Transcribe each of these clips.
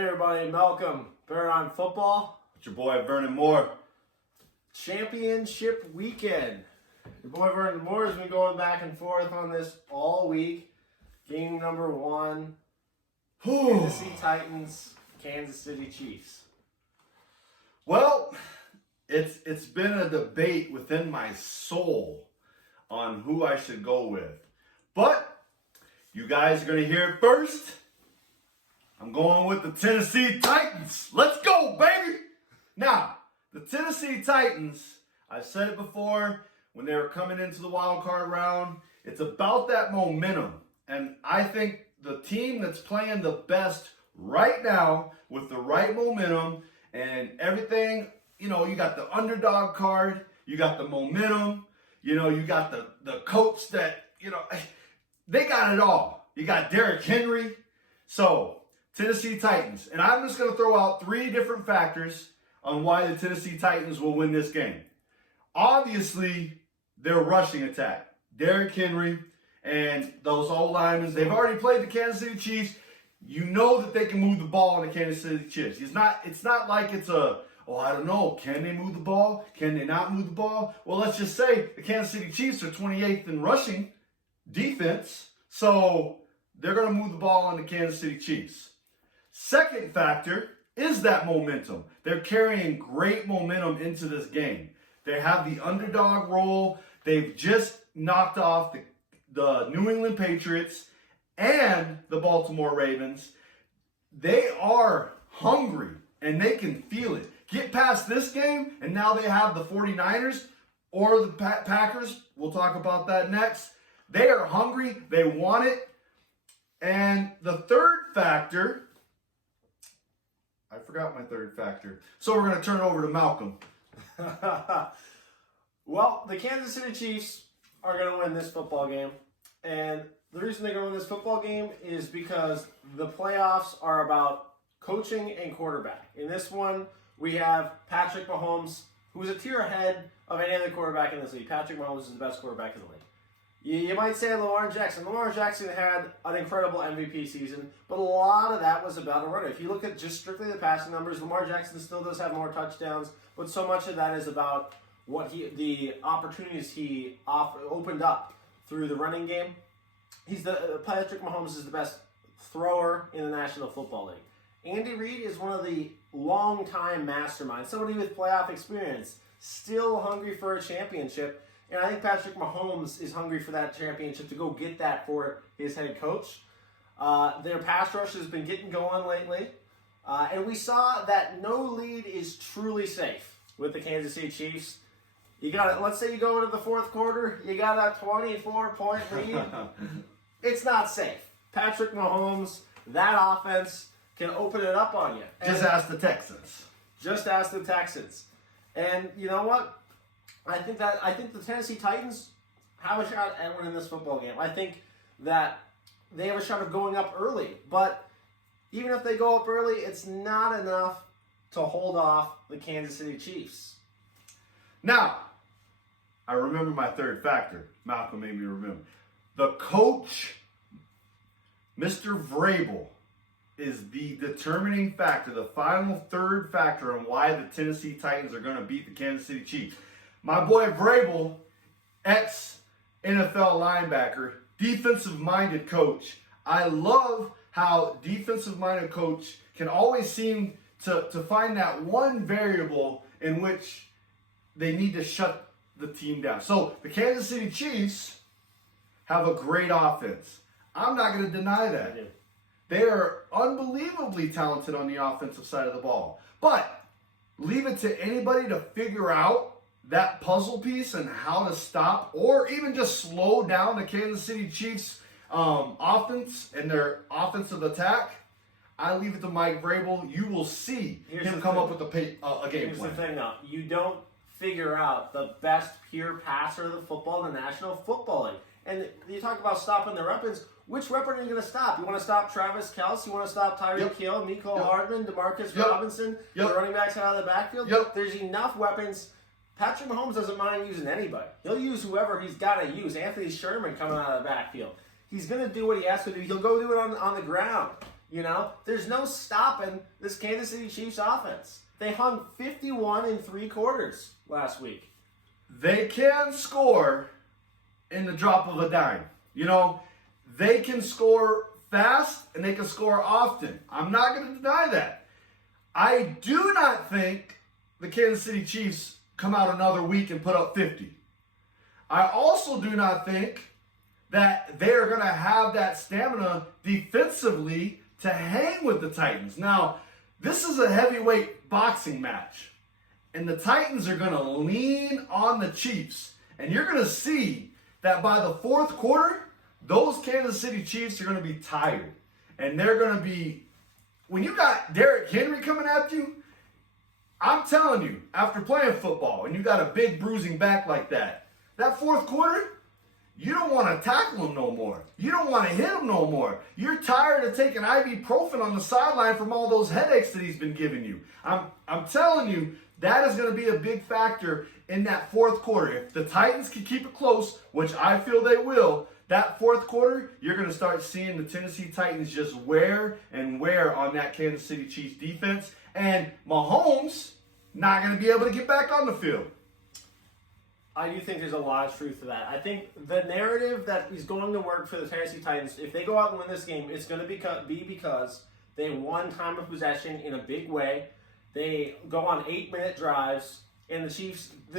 Hey everybody, Malcolm, Paradigm Football. It's your boy Vernon Moore. Championship weekend. Your boy Vernon Moore has been going back and forth on this all week. Game number one, Kansas City Titans, Kansas City Chiefs. Well, it's been a debate within my soul on who I should go with. But you guys are going to hear it first. I'm going with the Tennessee Titans. Let's go, baby! Now, the Tennessee Titans, I've said it before, when they were coming into the wild card round, it's about that momentum. And I think the team that's playing the best right now with the right momentum and everything, you got the underdog card, you got the momentum, you got the coach that, they got it all. You got Derrick Henry. So, Tennessee Titans. And I'm just going to throw out 3 different factors on why the Tennessee Titans will win this game. Obviously, their rushing attack. Derrick Henry and those old linemen, they've already played the Kansas City Chiefs. You know that they can move the ball in the Kansas City Chiefs. It's not like it's I don't know, can they move the ball? Can they not move the ball? Well, let's just say the Kansas City Chiefs are 28th in rushing defense, so they're going to move the ball on the Kansas City Chiefs. Second factor is that momentum. They're carrying great momentum into this game. They have the underdog role. They've just knocked off the New England Patriots and the Baltimore Ravens. They are hungry, and they can feel it. Get past this game, and now they have the 49ers or the Packers. We'll talk about that next. They are hungry. They want it. And the third factor, I forgot my third factor. So we're going to turn it over to Malcolm. Well, the Kansas City Chiefs are going to win this football game. And the reason they're going to win this football game is because the playoffs are about coaching and quarterback. In this one, we have Patrick Mahomes, who's a tier ahead of any other quarterback in this league. Patrick Mahomes is the best quarterback in the league. You might say Lamar Jackson. Lamar Jackson had an incredible MVP season, but a lot of that was about a runner. If you look at just strictly the passing numbers, Lamar Jackson still does have more touchdowns, but so much of that is about the opportunities he opened up through the running game. Patrick Mahomes is the best thrower in the National Football League. Andy Reid is one of the long-time masterminds, somebody with playoff experience, still hungry for a championship. And I think Patrick Mahomes is hungry for that championship to go get that for his head coach. Their pass rush has been getting going lately. And we saw that no lead is truly safe with the Kansas City Chiefs. Let's say you go into the fourth quarter, you got a 24-point lead. It's not safe. Patrick Mahomes, that offense can open it up on you. Just ask the Texans. Just ask the Texans. And you know what? I think the Tennessee Titans have a shot at winning this football game. I think that they have a shot of going up early. But even if they go up early, it's not enough to hold off the Kansas City Chiefs. Now, I remember my third factor. Malcolm made me remember. The coach, Mr. Vrabel, is the determining factor, the final third factor on why the Tennessee Titans are going to beat the Kansas City Chiefs. My boy Vrabel, ex-NFL linebacker, defensive-minded coach. I love how defensive-minded coach can always seem to find that one variable in which they need to shut the team down. So the Kansas City Chiefs have a great offense. I'm not going to deny that. They are unbelievably talented on the offensive side of the ball. But leave it to anybody to figure out that puzzle piece and how to stop or even just slow down the Kansas City Chiefs offense and their offensive attack. I leave it to Mike Vrabel. You will see him come up with a game plan. Here's the thing, though. You don't figure out the best pure passer of the football in the National Football League. And you talk about stopping their weapons. Which weapon are you going to stop? You want to stop Travis Kelce? You want to stop Tyreek Hill, Mecole Hardman, Demarcus Robinson, the running backs out of the backfield? There's enough weapons. Patrick Mahomes doesn't mind using anybody. He'll use whoever he's got to use. Anthony Sherman coming out of the backfield. He's going to do what he has to do. He'll go do it on the ground. You know, there's no stopping this Kansas City Chiefs offense. They hung 51 in 3 quarters last week. They can score in the drop of a dime. You know, they can score fast and they can score often. I'm not going to deny that. I do not think the Kansas City Chiefs come out another week and put up 50. I also do not think that they're going to have that stamina defensively to hang with the Titans. Now, this is a heavyweight boxing match, and the Titans are going to lean on the Chiefs. And you're going to see that by the fourth quarter, those Kansas City Chiefs are going to be tired. And they're going to be, when you got Derrick Henry coming at you, I'm telling you, after playing football and you got a big bruising back like that, that fourth quarter, you don't want to tackle him no more. You don't want to hit him no more. You're tired of taking ibuprofen on the sideline from all those headaches that he's been giving you. I'm telling you, that is going to be a big factor in that fourth quarter. If the Titans can keep it close, which I feel they will, that fourth quarter, you're going to start seeing the Tennessee Titans just wear and wear on that Kansas City Chiefs defense. And Mahomes not going to be able to get back on the field. I do think there's a lot of truth to that. I think the narrative that is going to work for the Tennessee Titans, if they go out and win this game, it's going to be because they won time of possession in a big way. They go on 8-minute drives. And the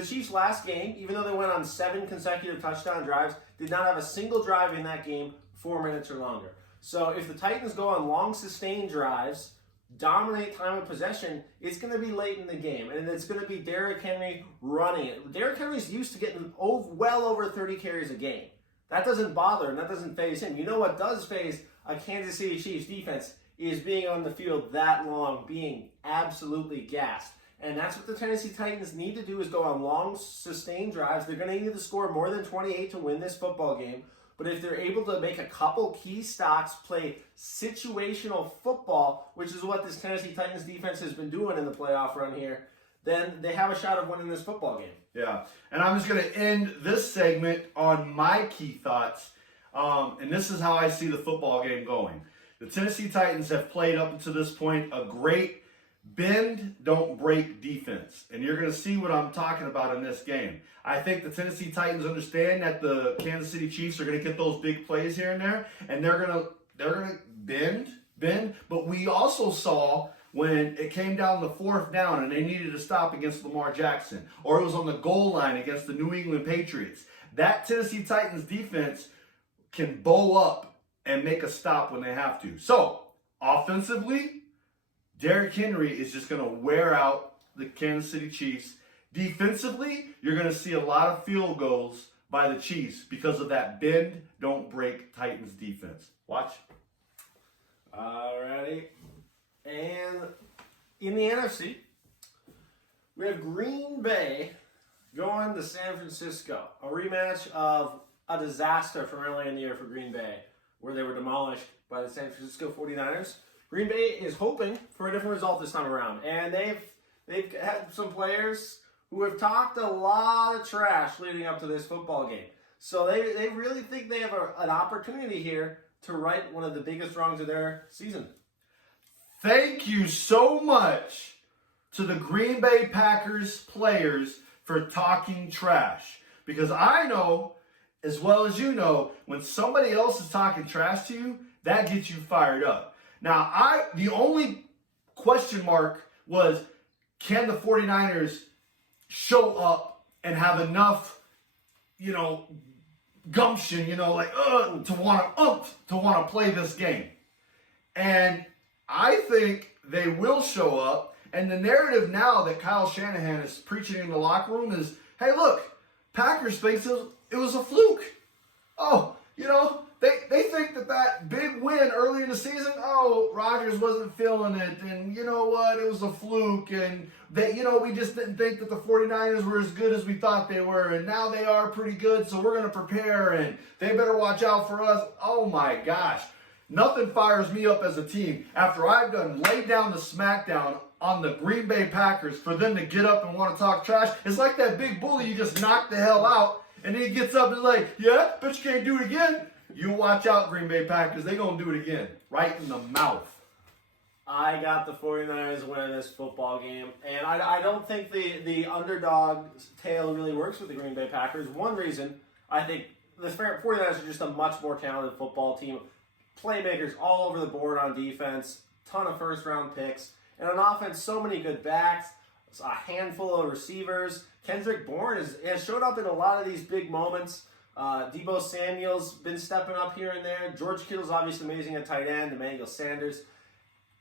Chiefs' last game, even though they went on 7 consecutive touchdown drives, did not have a single drive in that game 4 minutes or longer. So if the Titans go on long, sustained drives, dominate time of possession, it's going to be late in the game. And it's going to be Derrick Henry running it. Derrick Henry's used to getting well over 30 carries a game. That doesn't bother him. That doesn't phase him. You know what does phase a Kansas City Chiefs defense is being on the field that long, being absolutely gassed. And that's what the Tennessee Titans need to do, is go on long, sustained drives. They're going to need to score more than 28 to win this football game. But if they're able to make a couple key stops, play situational football, which is what this Tennessee Titans defense has been doing in the playoff run here, then they have a shot of winning this football game. Yeah, and I'm just going to end this segment on my key thoughts. And this is how I see the football game going. The Tennessee Titans have played up to this point a great bend, don't break defense. And you're going to see what I'm talking about in this game. I think the Tennessee Titans understand that the Kansas City Chiefs are going to get those big plays here and there, and they're going to bend. But we also saw when it came down the fourth down and they needed to stop against Lamar Jackson, or it was on the goal line against the New England Patriots, that Tennessee Titans defense can bow up and make a stop when they have to. So, offensively, Derrick Henry is just going to wear out the Kansas City Chiefs. Defensively, you're going to see a lot of field goals by the Chiefs because of that bend, don't break Titans defense. Watch. Alrighty. And in the NFC, we have Green Bay going to San Francisco. A rematch of a disaster from earlier in the year for Green Bay, where they were demolished by the San Francisco 49ers. Green Bay is hoping for a different result this time around. And they've had some players who have talked a lot of trash leading up to this football game. So they really think they have an opportunity here to right one of the biggest wrongs of their season. Thank you so much to the Green Bay Packers players for talking trash. Because I know, as well as you know, when somebody else is talking trash to you, that gets you fired up. Now, the only question mark was, can the 49ers show up and have enough, gumption, to want to play this game? And I think they will show up. And the narrative now that Kyle Shanahan is preaching in the locker room is, hey, look, Packers thinks it was a fluke. Oh, they think that big win early in the season, Rodgers wasn't feeling it, and you know what, it was a fluke, and we just didn't think that the 49ers were as good as we thought they were, and now they are pretty good, so we're going to prepare, and they better watch out for us. Oh my gosh. Nothing fires me up as a team after I've laid down the smackdown on the Green Bay Packers for them to get up and want to talk trash. It's like that big bully you just knocked the hell out, and then he gets up and is like, bet you can't do it again. You watch out, Green Bay Packers. They're going to do it again. Right in the mouth. I got the 49ers winning this football game, and I don't think the underdog tale really works with the Green Bay Packers. One reason, I think the 49ers are just a much more talented football team. Playmakers all over the board on defense, ton of first-round picks, and on offense, so many good backs, a handful of receivers. Kendrick Bourne has showed up in a lot of these big moments. Deebo Samuel's been stepping up here and there. George Kittle's obviously amazing at tight end. Emmanuel Sanders.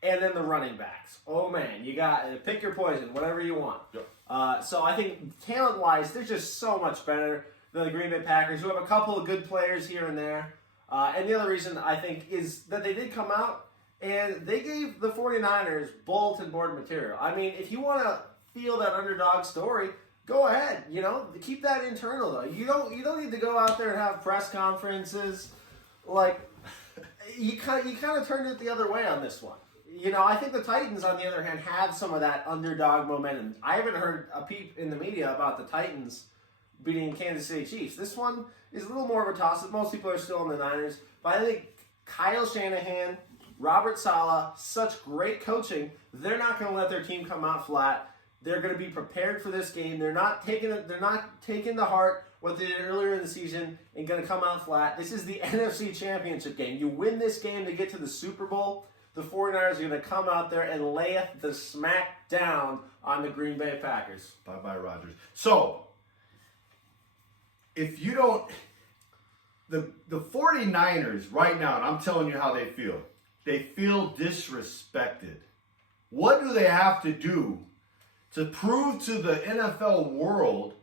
And then the running backs. Oh, man. You got pick your poison, whatever you want. Yep. So I think talent-wise, they're just so much better than the Green Bay Packers, who have a couple of good players here and there. And the other reason, I think, is that they did come out and they gave the 49ers bulletin board material. I mean, if you want to feel that underdog story, go ahead. You know, keep that internal, though. You don't need to go out there and have press conferences. Like, you kind of turned it the other way on this one. You know, I think the Titans, on the other hand, have some of that underdog momentum. I haven't heard a peep in the media about the Titans beating Kansas City Chiefs. This one is a little more of a toss-up. Most people are still in the Niners. But I think Kyle Shanahan, Robert Saleh, such great coaching, they're not going to let their team come out flat. They're going to be prepared for this game. They're not taking to heart what they did earlier in the season and going to come out flat. This is the NFC Championship game. You win this game to get to the Super Bowl. The 49ers are going to come out there and lay the smack down on the Green Bay Packers. Bye-bye, Rodgers. So, if you don't... The 49ers right now, and I'm telling you how they feel disrespected. What do they have to do to prove to the NFL world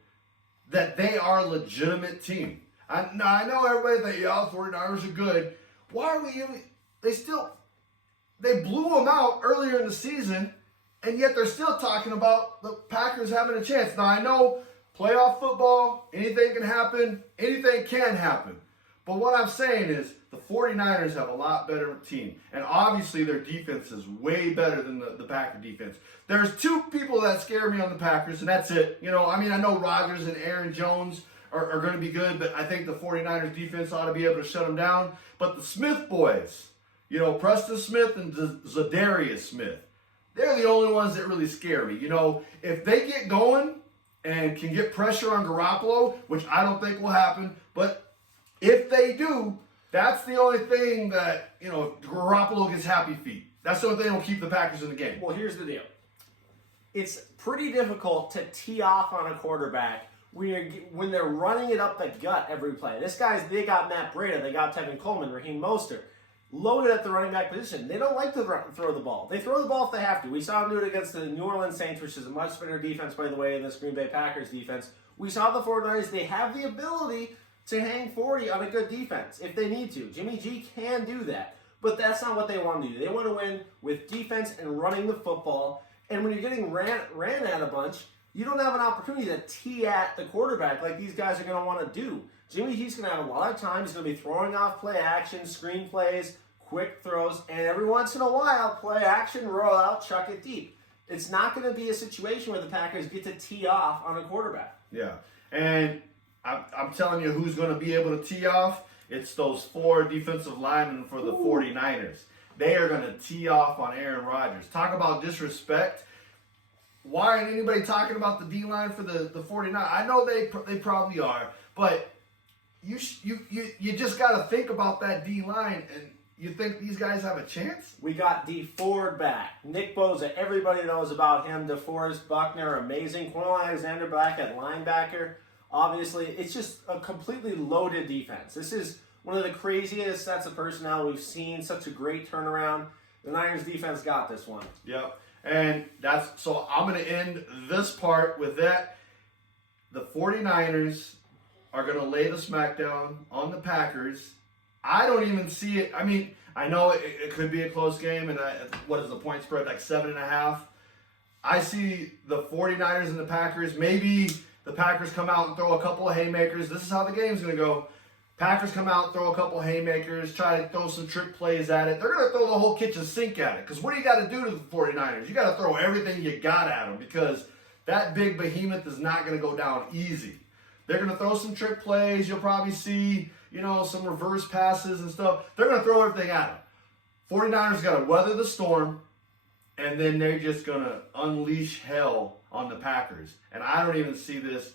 that they are a legitimate team? I know everybody thinks, yeah, the 49ers are good. Why are we even... They blew them out earlier in the season, and yet they're still talking about the Packers having a chance. Now, I know playoff football, anything can happen, anything can happen. But what I'm saying is the 49ers have a lot better team. And obviously their defense is way better than the Packer defense. There's two people that scare me on the Packers, and that's it. You know, I mean, I know Rodgers and Aaron Jones are going to be good, but I think the 49ers defense ought to be able to shut them down. But the Smith boys, you know, Preston Smith and Zadarius Smith, they're the only ones that really scare me. You know, if they get going and can get pressure on Garoppolo, which I don't think will happen, but if they do, that's the only thing that, you know, Garoppolo gets happy feet. That's the only thing that will keep the Packers in the game. Well, here's the deal. It's pretty difficult to tee off on a quarterback when they're running it up the gut every play. They got Matt Breida, they got Tevin Coleman, Raheem Mostert, loaded at the running back position. They don't like to throw the ball. They throw the ball if they have to. We saw them do it against the New Orleans Saints, which is a much better defense, by the way, than this Green Bay Packers defense. We saw the 49ers. They have the ability to hang 40 on a good defense if they need to. Jimmy G can do that. But that's not what they want to do. They want to win with defense and running the football. And when you're getting ran at a bunch, you don't have an opportunity to tee at the quarterback like these guys are going to want to do. Jimmy G's going to have a lot of time. He's going to be throwing off play action, screen plays, quick throws, and every once in a while, play action, roll out, chuck it deep. It's not going to be a situation where the Packers get to tee off on a quarterback. Yeah, and I'm telling you who's going to be able to tee off. It's those 4 defensive linemen for the 49ers. They are going to tee off on Aaron Rodgers. Talk about disrespect. Why ain't anybody talking about the D-line for the 49ers? I know they probably are, but you just got to think about that D-line, and you think these guys have a chance? We got Dee Ford back. Nick Bosa, everybody knows about him. DeForest Buckner, amazing. Quinn Alexander back at linebacker. Obviously, it's just a completely loaded defense. This is one of the craziest sets of personnel we've seen. Such a great turnaround. The Niners defense got this one. Yep. And so I'm going to end this part with that. The 49ers are going to lay the smackdown on the Packers. I don't even see it. I mean, I know it could be a close game, and what is the point spread, like 7.5? I see the 49ers and the Packers. Maybe the Packers come out and throw a couple of haymakers. This is how the game's going to go. Packers come out, throw a couple of haymakers, try to throw some trick plays at it. They're going to throw the whole kitchen sink at it. Because what do you got to do to the 49ers? You got to throw everything you got at them, because that big behemoth is not going to go down easy. They're going to throw some trick plays. You'll probably see, some reverse passes and stuff. They're going to throw everything at them. 49ers got to weather the storm. and then they're just going to unleash hell on the Packers. And I don't even see this.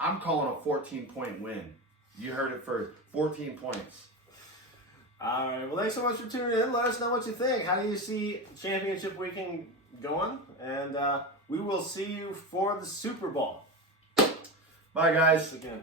I'm calling a 14-point win. You heard it first. 14 points. All right. Well, thanks so much for tuning in. Let us know what you think. How do you see championship weekend going? And we will see you for the Super Bowl. Bye, guys. Again.